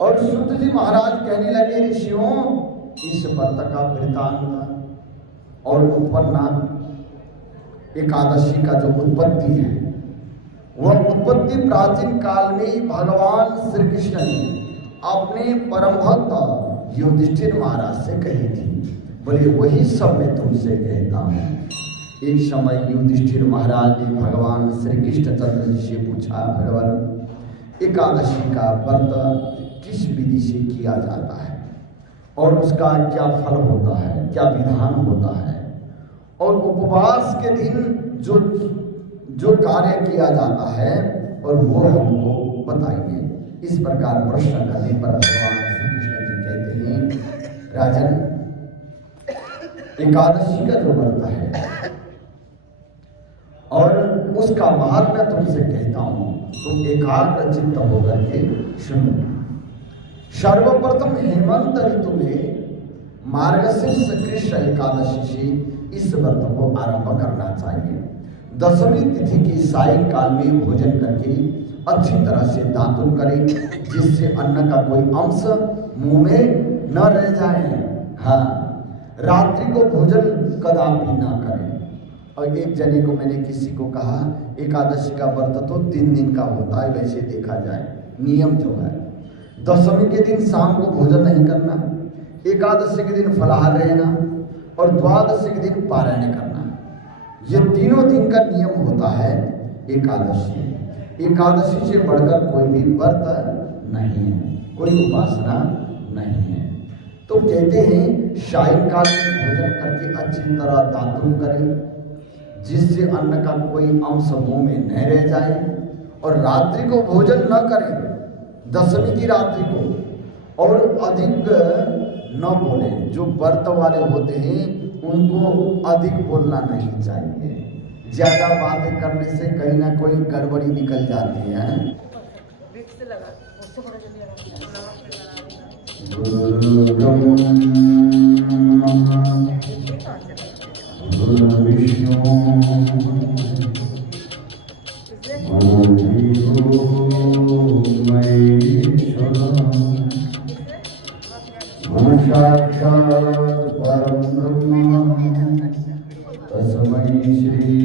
और सूत जी महाराज कहने लगे, ऋषियों, इस व्रत का वृतांत और उत्पन्ना एकादशी का जो उत्पत्ति है, वह उत्पत्ति प्राचीन काल में भगवान श्री कृष्ण ने अपने परम भक्त युधिष्ठिर महाराज से कही थी। बोले वही सब मैं तुमसे कहता हूँ। एक समय युधिष्ठिर महाराज ने भगवान श्री कृष्ण चंद्र जी से पूछा, भगवान, एकादशी का व्रत किस विधि से किया जाता है और उसका क्या फल होता है, क्या विधान होता है, और उपवास के दिन जो कार्य किया जाता है और वो हमको बताइए। इस प्रकार प्रश्न करने पर भगवान श्री कृष्ण जी कहते हैं, राजन, एकादशी का जो व्रत है और उसका महात्म्य तुमसे कहता हूं, तुम एकाग्र चित्त होकर के सुनो। सर्वप्रथम हेमंत ऋतु में मार्गशीर्ष कृष्ण एकादशी से इस व्रत को आरंभ करना चाहिए। दशमी तिथि की सायंकाल में भोजन करके अच्छी तरह से दातुन करें, जिससे अन्न का कोई अंश मुंह में न रह जाए। हाँ, रात्रि को भोजन कदापि ना करें। और एक जने को मैंने किसी को कहा, एकादशी का व्रत तो 3 दिन का होता है, वैसे देखा जाए नियम जो है, दशमी के दिन शाम को भोजन नहीं करना, एकादशी के दिन फलाहार रहना और द्वादशी के दिन पारायण करना। ये तीनों दिन का नियम होता है एकादशी। एकादशी से बढ़कर कोई भी व्रत नहीं है, कोई उपासना नहीं है। तो कहते हैं सायंकाल में भोजन करके अच्छी तरह दातुन करें, जिससे अन्न का कोई अंश मुंह में न रह जाए, और रात्रि को भोजन न करें, दशमी की रात्रि को, और अधिक न बोले। जो व्रत वाले होते हैं उनको अधिक बोलना नहीं चाहिए। ज्यादा बातें करने से कहीं ना कोई गड़बड़ी निकल जाती है। गुरु विष्णु गुरु साक्षात् परम ब्रह्म तस्मै श्री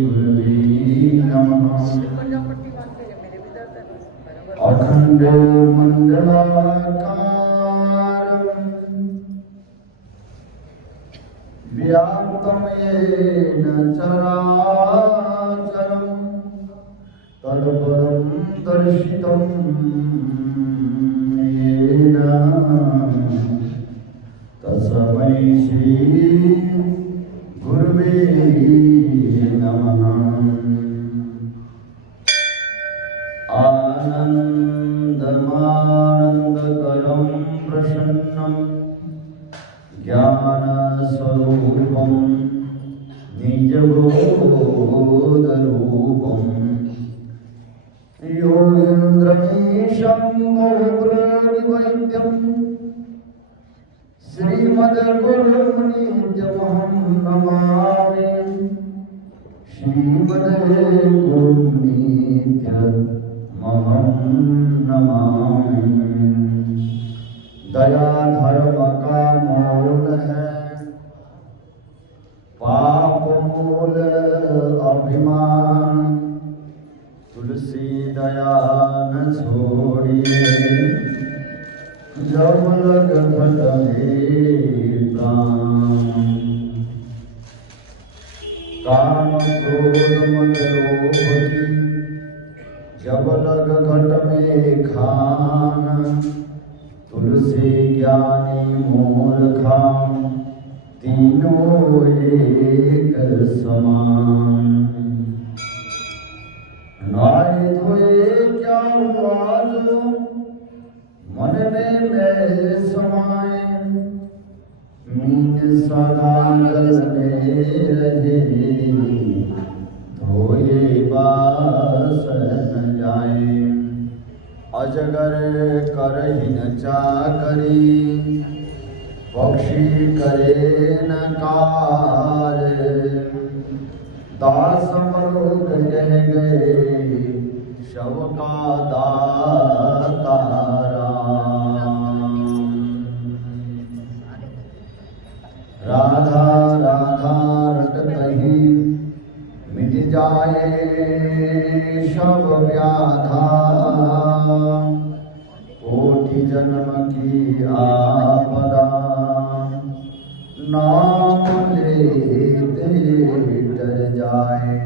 गुरवे नमः। अखंड मंडलाकारं व्याप्तं येन चराचरं तत्पदं दर्शितं येन तस्मै श्री गुरवे नमः। आनन्दमानन्दकरं प्रसन्नं ज्ञानस्वरूपं निजबोधरूपं योगीन्द्रमीशं बहुप्रवैद्यं श्रीमद्गुरुनित्यमहं नमामि। श्रीमद्गुरुनित्यमहं नमामि। दया धर्म का मूल है, पाप मूल अभिमान। तुलसी दया न छोड़िए, जब लग घट प्राण। काम क्रोध मद लोभ की जब लग घट में खान। तुलसी ज्ञानी मूर्खा तीनों एक समान। नाय धोए क्या हुआ जो मन में मैल समाए। मीन सदा जल में रहे, धोए बास न जाए। अजगर करहि न चाकरी, पक्षी करे न कार्य। दास मलोक कह गए, शव का दाता राम। जन्म की आपदा नाम लेते डर जाए।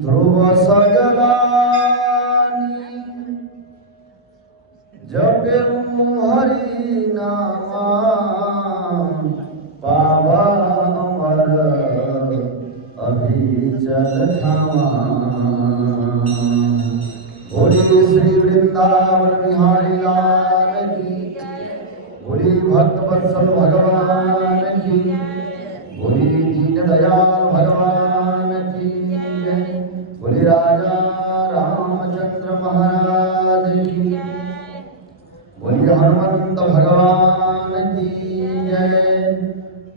ध्रुव सजलानी जपे हरि नामा पावा अमर अभिचल धामा। बोली श्री वृंदावन बिहारी लाल की, बोली भक्त वत्सल भगवान की, बोली दीन दयाल भगवान की जय, बोली राजा रामचंद्र महाराज की, बोली हनुमंत भगवान की जय,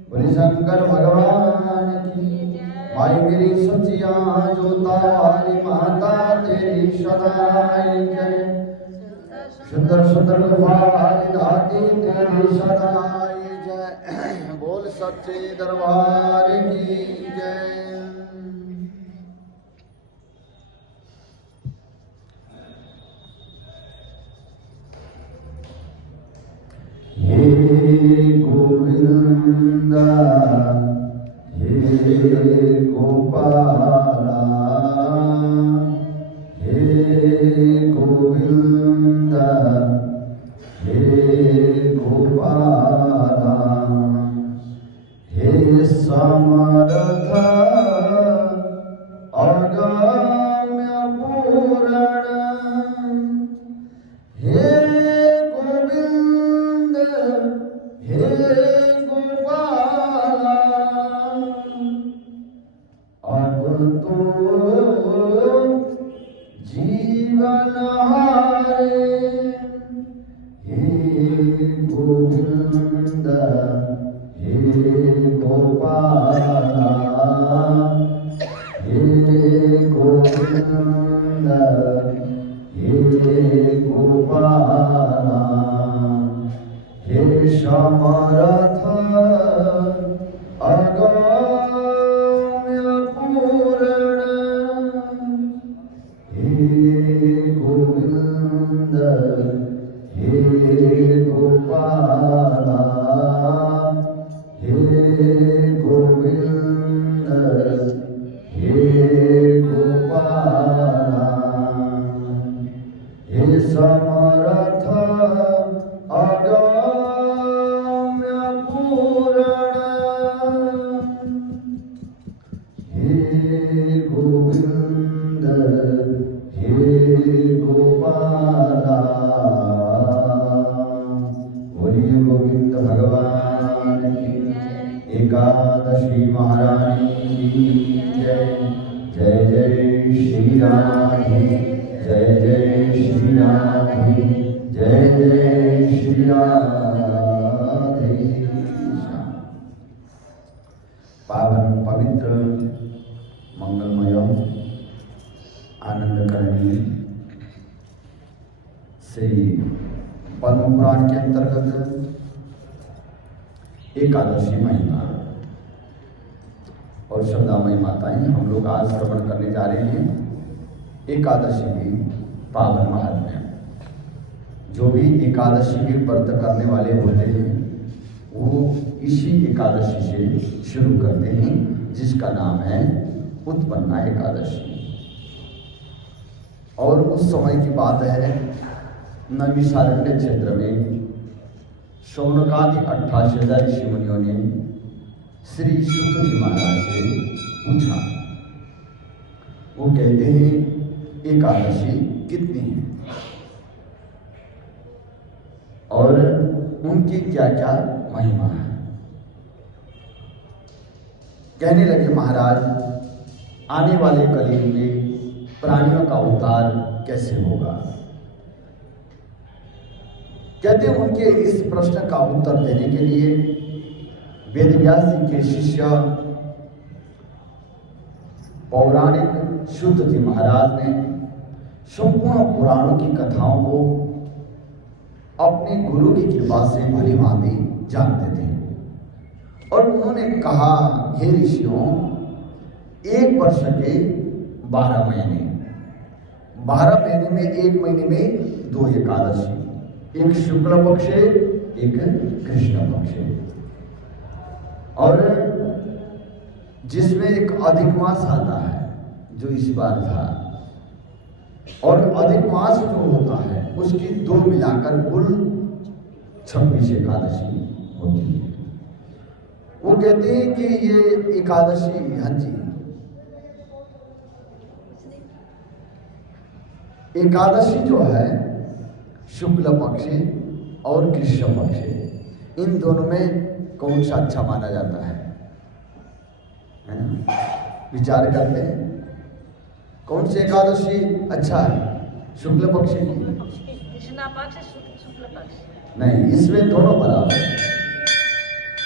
बोली शंकर भगवान की। माई मेरी सचिया जोता वाली माता तेरी सदाई जय, सुंदर सुंदर गुफा वाली दाती तेरी सदाई जय। बोल सच्चे दरबार की जय। हे गोविंदा हे गोपाला, हे गोविंदा हे गोपाला, हे समर्थ अगम्य पूरण, हे गोविंद हे गोपाला, अब तो जीवन हारे। हे गोविंद हे गोपाला, हे गोविंद हे गोपाला, हे समर्थ अगम्य पूर्ण, हे गोविंद हे गोपाला, हे गोविंद हे गोपाला, हे समर्थ अगम्य पूर्ण, हे गोविंद हे गोपाला। बोलिए गोविंद भगवान की। एकादशी महारानी की जय। जय जय श्री राधे, जय जय श्री राधे, जय जय श्री राधे। पावन पवित्र मंगलमय आनंदकरणी श्री पद्म पुराण के अंतर्गत एकादशी महिमा और श्रद्धामयी माताएं हम लोग आज श्रवण करने जा रहे हैं एकादशी की पावन महात्म्य। जो भी एकादशी के व्रत करने वाले होते हैं वो इसी एकादशी से शुरू करते हैं, जिसका नाम है उत्पन्ना एकादशी। और उस समय की बात है, नैमिषारण्य क्षेत्र में शौनकादि 88 ऋषि मुनियों ने श्री सूत जी महाराज से पूछा। वो कहते हैं एकादशी कितनी है और उनकी क्या क्या महिमा है। कहने लगे महाराज, आने वाले कलयुग में प्राणियों का उद्धार कैसे होगा। कहते हैं उनके इस प्रश्न का उत्तर देने के लिए वेदव्यास जी के शिष्य पौराणिक शुद्ध जी महाराज ने संपूर्ण पुराणों की कथाओं को अपने गुरु की कृपा से भली भांति जानते थे। और उन्होंने कहा, हे ऋषियों, एक वर्ष के 12 महीने, 12 महीने में एक महीने में 2 एकादशी, एक शुक्ल पक्ष है, एक कृष्ण पक्ष है। और जिसमें एक अधिक मास आता है जो इस बार था, और अधिक मास जो होता है उसकी दो मिलाकर कुल 26 एकादशी होती है। वो कहते हैं कि ये एकादशी, हाँ जी, एकादशी जो है शुक्ल पक्ष और कृष्ण पक्ष, इन दोनों में कौन सा अच्छा माना जाता है? विचार करते हैं कौन सी एकादशी अच्छा है? शुक्ल पक्ष की? कृष्ण पक्ष, शुक्ल पक्ष नहीं, इसमें दोनों बराबर है,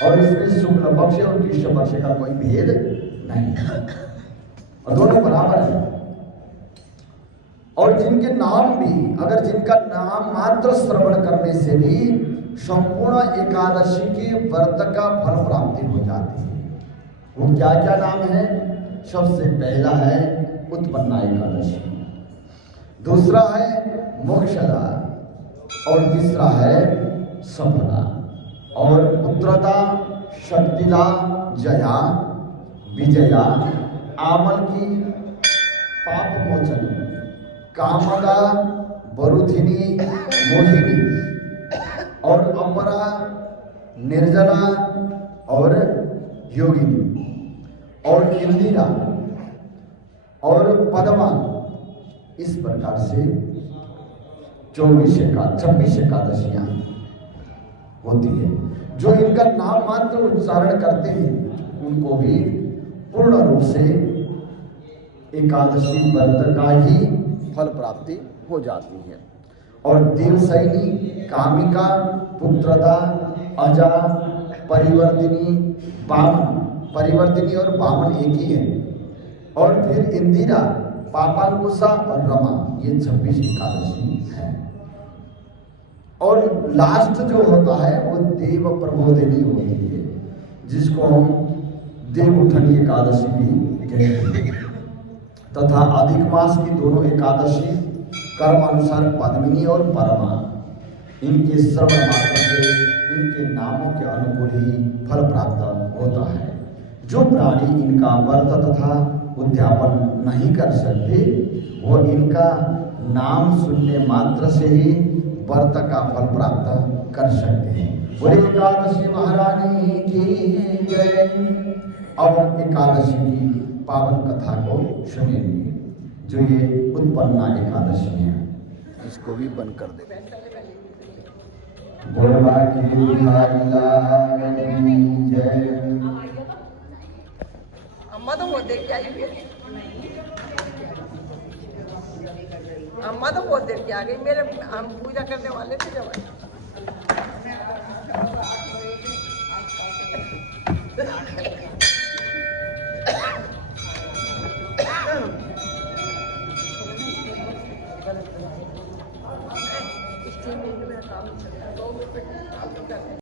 और इसमें शुक्ल पक्ष और कृष्ण पक्ष का कोई भेद नहीं है, और दोनों बराबर है। और जिनके नाम भी, अगर जिनका नाम मात्र श्रवण करने से भी संपूर्ण एकादशी के व्रत का फल प्राप्ति हो जाती है, वो क्या क्या नाम है? सबसे पहला है उत्पन्ना एकादशी, दूसरा है मोक्षदा, और तीसरा है सफला, और उत्तरदा, शक्तिदा, जया, विजया, आमल की, पाप मोचन, कामदा, वरुथिनी, मोहिनी, और अपरा, निर्जला, और योगिनी, और इंदिरा, और पद्मा। इस प्रकार से 26 एकादशियां होती है। जो इनका नाम मात्र उच्चारण करते हैं उनको भी पूर्ण रूप से एकादशी व्रत का ही फल प्राप्ति हो जाती है। और देवसैनी, कामिका, पुत्रदा, अजा, परिवर्तिनी, बामन, परिवर्तिनी और बामन एक ही है, और फिर इंदिरा, पापांकुशा और रमा, ये 26 एकादशी है। और लास्ट जो होता है वो देव प्रबोधिनी होती है, जिसको हम देव उठनी एकादशी भी कहते हैं। तथा अधिक मास की दोनों एकादशी कर्म अनुसार पद्मिनी और परमा, इनके श्रवण मात्र से इनके नामों के अनुकूल ही फल प्राप्त होता है। जो प्राणी इनका व्रत तथा उद्यापन नहीं कर सकते, वो इनका नाम सुनने मात्र से ही व्रत का फल प्राप्त कर सकते हैं। बोले एकादशी महारानी की जय। अब हम एकादशी की पावन कथा को सुनेंगे, जो ये उत्पन्ना एकादशी है। इसको भी बंद कर दे। जय। अम्मा तो वो देख के आई हुई है, अम्मा तो बहुत देर के आ गई, मेरे हम पूजा करने वाले थे जब